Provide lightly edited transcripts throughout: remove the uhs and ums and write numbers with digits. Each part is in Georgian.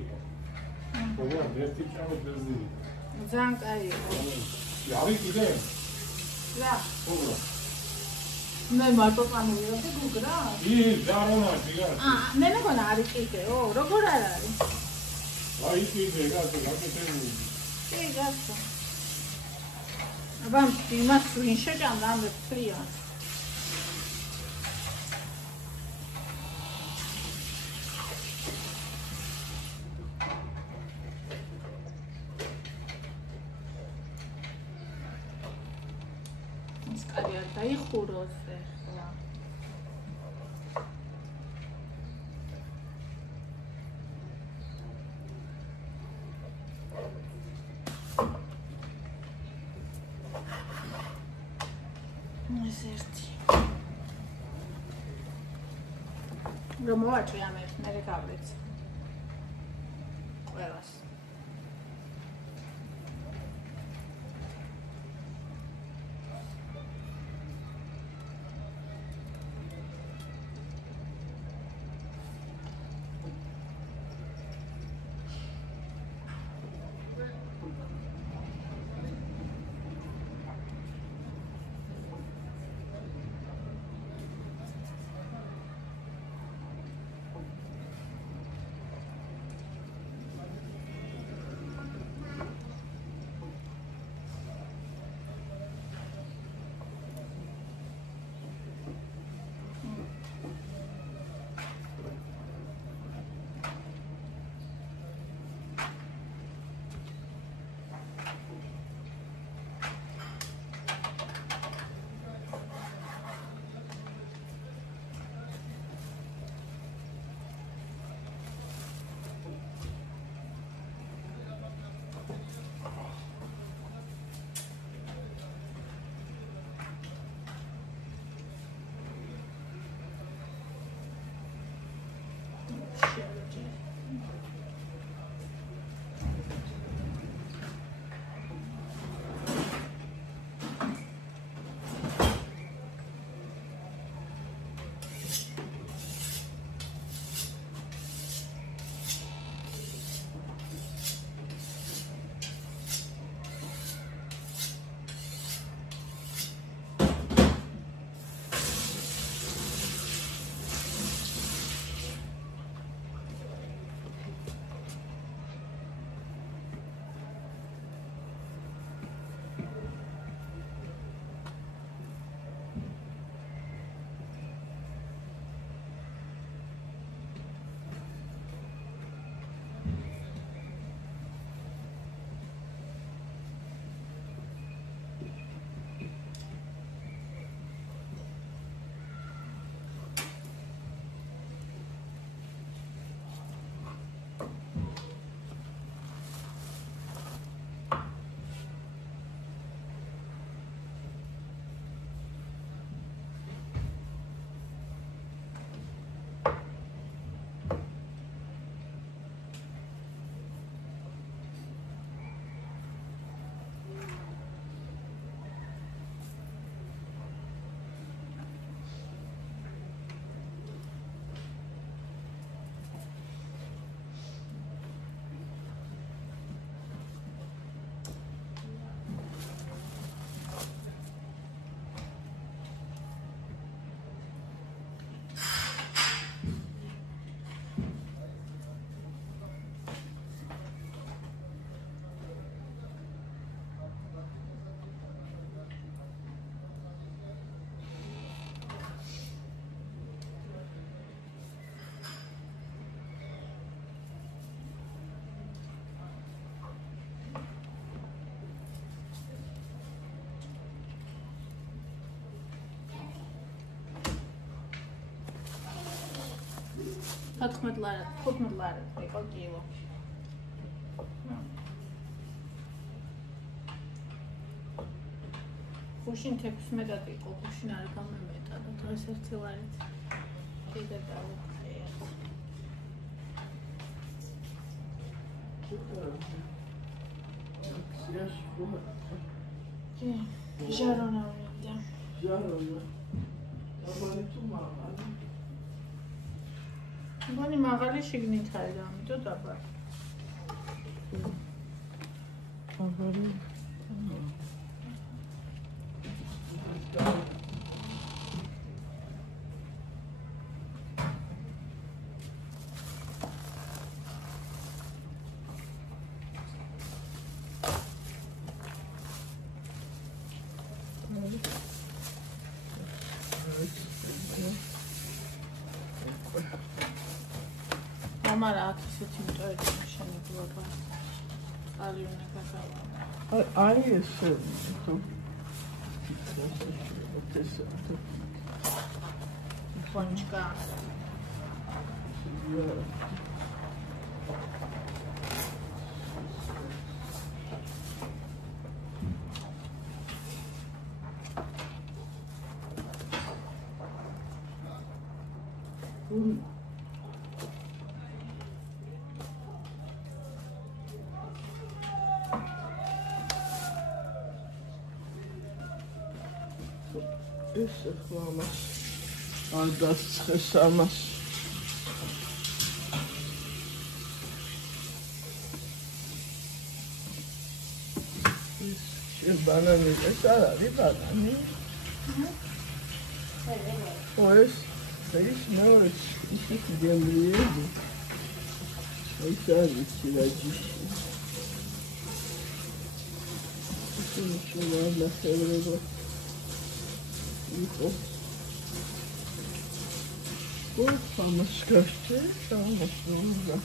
იყო. ოღონდ ერთი ჭამო ბენზინი. ძალიან კაი იყო. არის კიდე? რა. ოღონდ. მე მარტო წამოვიდა და გუგრა? ზარონა შეგა. მე მგონა არის კიდეო, როგორ არ არის? აი კიდე გასაგებია. კი, გასა. აბა იმას ვინ შეჭამდა ამ ფლია? ის კარი არ დაიხუროს ახლა. ეს ერთი. რომ მოვაჭრე ამ ერთ მე გავეც. ყველას. $14 იყო კილო. ხუშინ 16 იყო, ხუშინ არ გამემეტა და დღეს 1 ლარით კიდე დავუყრია. ჟარონა უნდა. ჟარონა. აბა თუ მაღალი. მგონი მაღალი შიგნით არის, ამიტომ დაბა. Mama ra isეთი მტვერი შემიძლია. ალიონა გასავა. აი ეს ფონჩკა. ეს ხმამას არ დასწეს ამას ეს ბანანი ეს არ არის ბანანი ეს მეორე ისეთი გემრიელი ეს არის სირაჯიში ეს შეიძლება ნახევრება Вот, мамочка, что там нужно?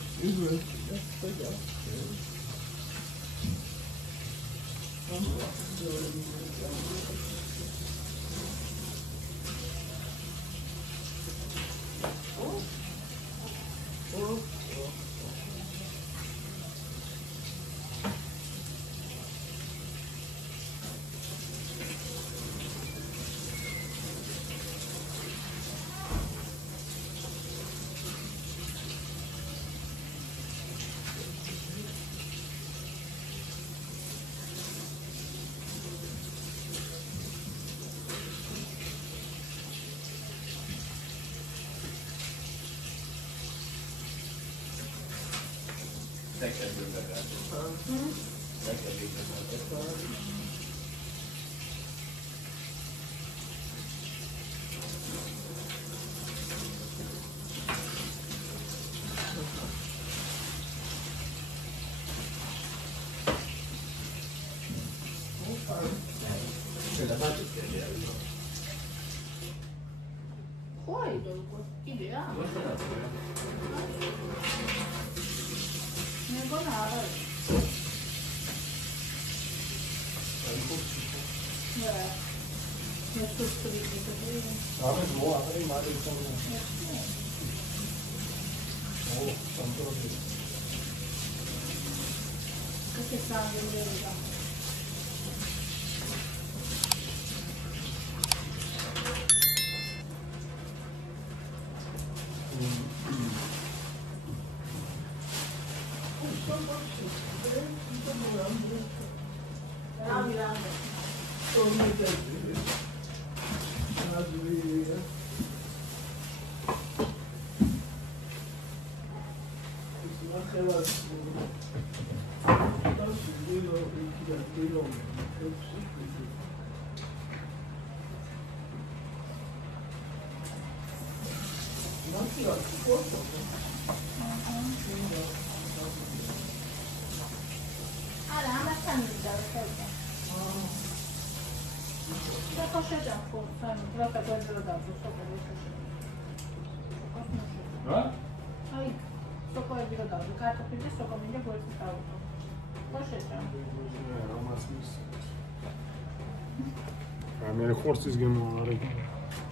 მე ხორცის გემოვარი.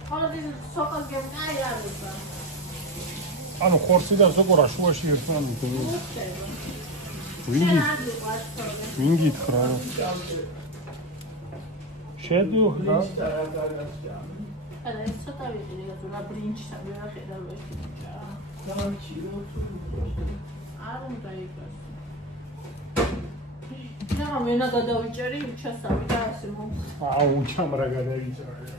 ხორცის სოკოს გემნაი არის. ანუ ხორცი და სოკო რა შუაში ერთმან ვინ გითხრა? შედიო ხა? არა ეს ცოტა ვიყიდე რა ბრინჩსა ვერა ხედავ ერთი ბიჭა. არ უნდა იყოს. და მენა გადავიჭერი უჩასავი და ასე მომ. უჩამ რა გადავიჭერი.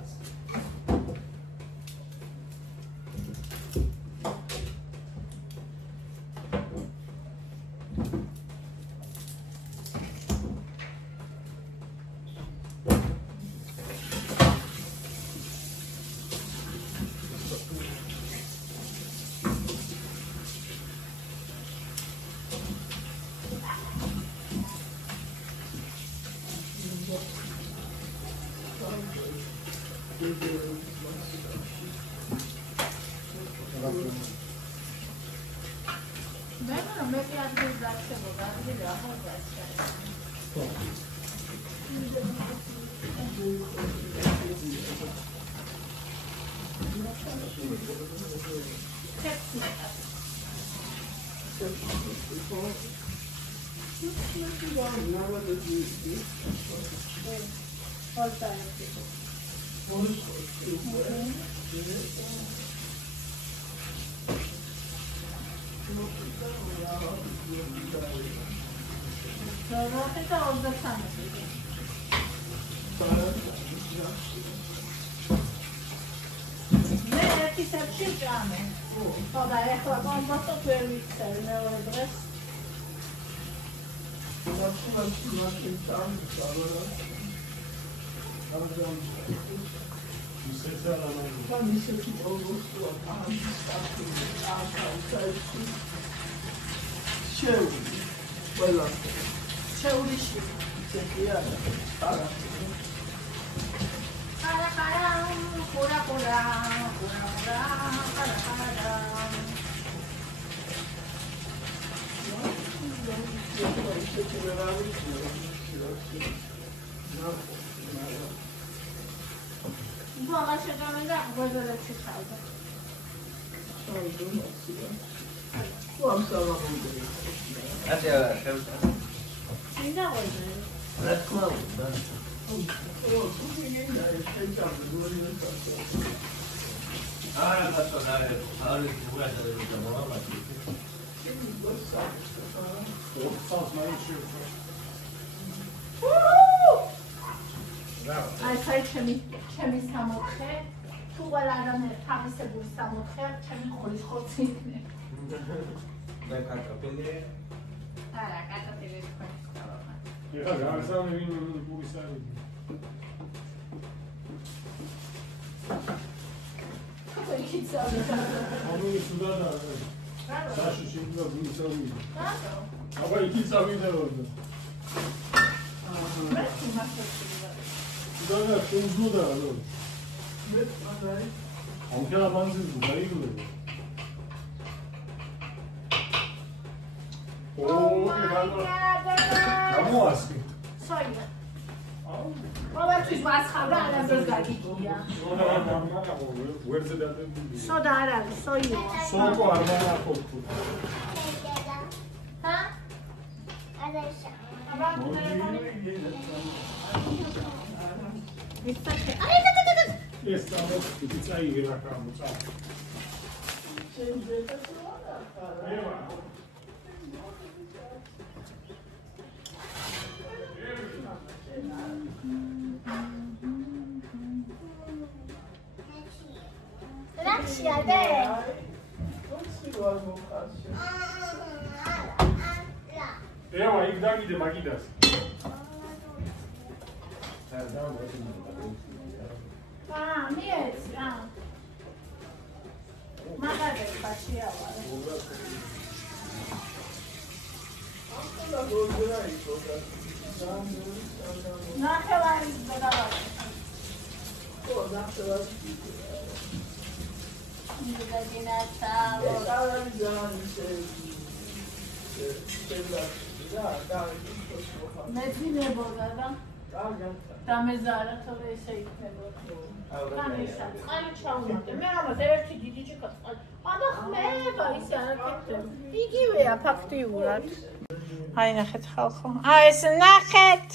აი ნახეთ ხალხო. ეს ნახეთ.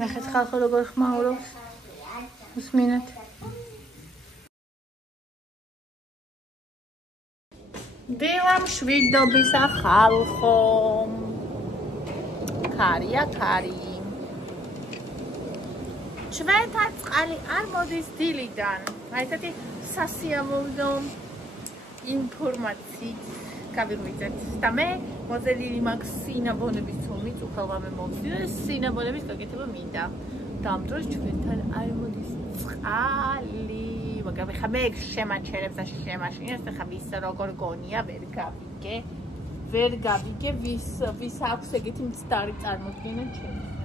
ნახეთ ხალხო როგორ ხმაურობს. უსმინეთ. დილა მშვიდობისა ხალხო. ქარია ქარი. ჩვენთან წყალი არ მოდის დილიდან. აი ესეთი სასიამოვნო ინფორმაციით გავიღვიძეთ და მე მოძებნილი მაქვს სინაბონების ცომი, უხალვამე მოვიდა და სინაბონების გაკეთება მინდა. და ამ დროს ჩვენთან არ მოდის წყალი, მაგრამ ხა მე შემაჩერებს და შემაშინებს და ხა ვის როგორ გონია ვერ გავიგე ვის აქვს ეგეთი მცდარი წარმოდგენა ჩემი.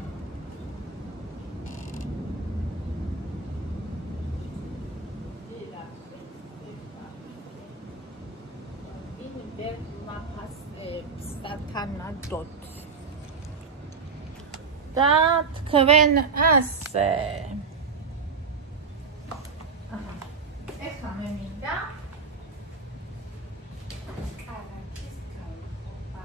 ანადოთ. და თქვენ ასე. ეხლა მე მინდა კარაქის გავიხობა.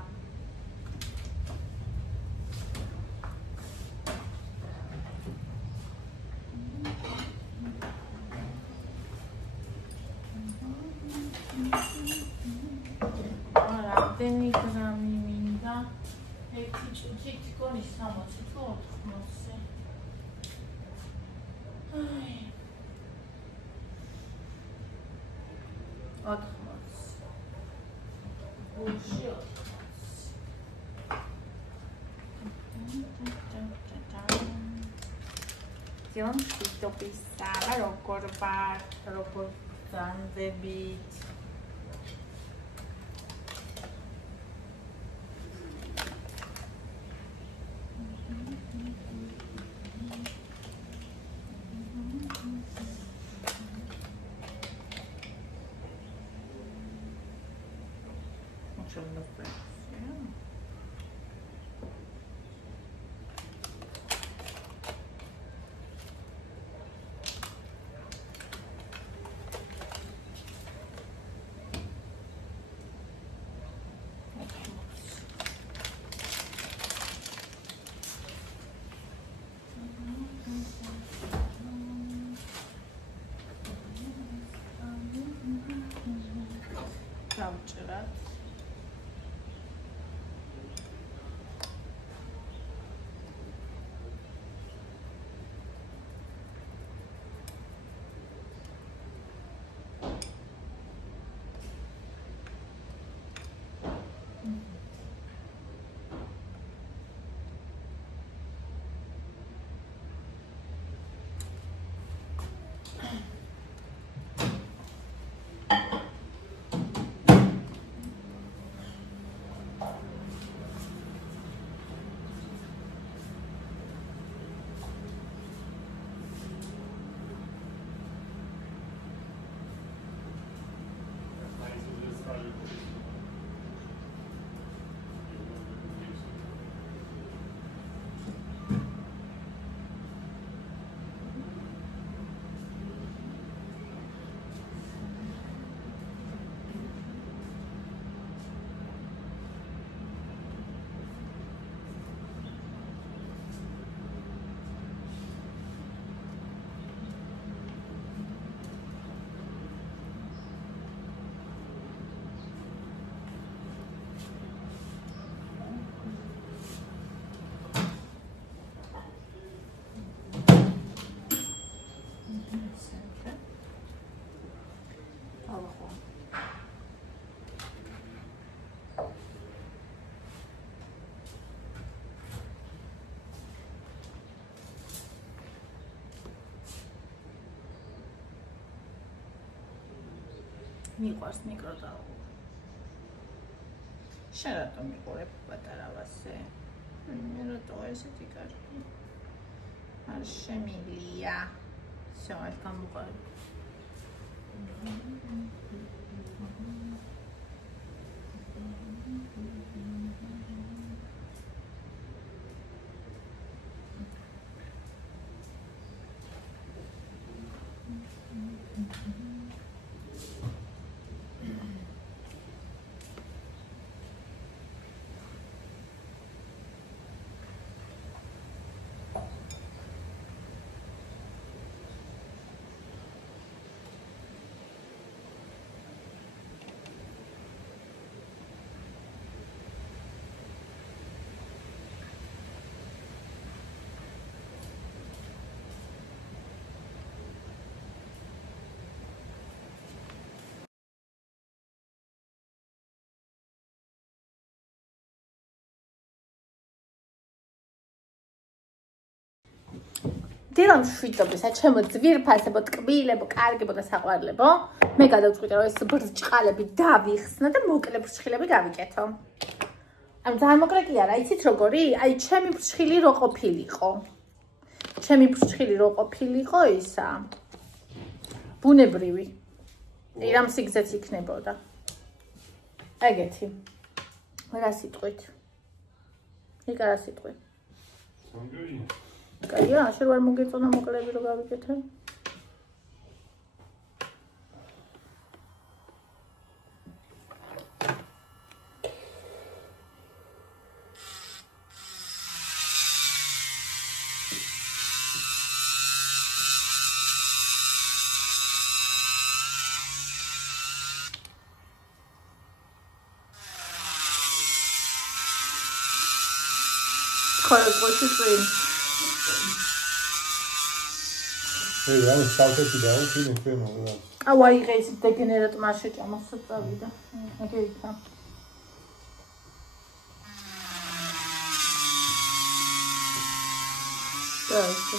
რამდენი გრამი მინდა? 1 ჭუჭი თქონი 60 თუ 80. აი 80. უში 80. ძიონ შტოპისა და როგორ ვარ, როგორ ძანძებით. დავჭრათ. მიყვარს მიკროზაური. შენ რატომ მიყურებ პატარა ვასე? მე რატო ესეთი კარგი? არ შემილია. всё, ეს გამოყარე. დილამ შვიდობისა, ჩემო ძვირფასებო, ტკბილებო, კარგებო და საყვარლებო. მე გადავწყვიტე, რომ ეს ბრჭყალები დავიხსნა და მოკლე ბრჭყილები გავიკეთო. ამ ძალიან მოკლე კი არა, იცით როგორი? აი, ჩემი ბრჭყილი რო ყოფილიყო. ჩემი ბრჭყილი რო ყოფილიყო ისა. ბუნებრივი. აი, რამ სიგზეც იქნებოდა. ეგეთი. რა სიტყვით? იქ არა სიტყვი. სამჯერია. კაია, შენ ვერ მოგეწონა მოკლეები რომ გავიკეთე? Ხარკოში წინ. Эй, რამე სალფეთი დაუქინე ქვემო რა. აუ აიღე ის დეგენერატმა შეჭამასა წავიდა. ეგეითა. დაიწყე.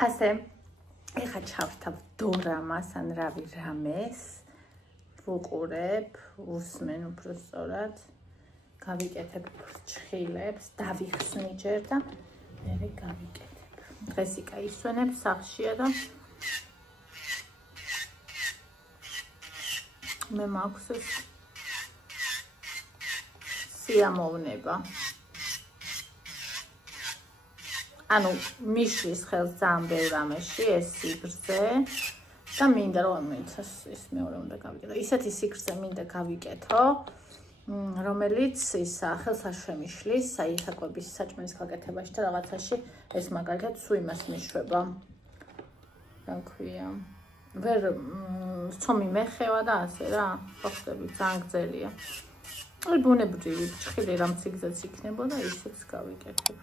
ასე ეხა ჩავთავ დორამას ან რავი რამეს ვუყურებ, უსმენ უფრო სწორად, გავიკეთებ ფრჩხილებს, დავიხსნი ჯერ და მერე გავიკეთებ. დღეს იკა ისვენებ, სახლშია და მე მაქვს ეს სიამოვნება. ანუ მიშლის ხელს ძალიან ბევრ რამეში ეს სიგრძე და მინდა რომ ის მეორე უნდა გავიკეთო. ისეთი სიგრძე მინდა გავიკეთო, რომელიც ის ხელს არ შემიშლის, აი საკვების საჭმელის გაკეთებაში და რაღაცაში ეს მაგალითად სულ იმას მიშვება. რა ქვია? ვერ ცომი მეხევა და ასე რა, ხოხდები ძალიან გრძელია. აი ბუნებრივი ფრჩხილი რამ სიგრძეც იქნებოდა, ისეც გავიკეთებ.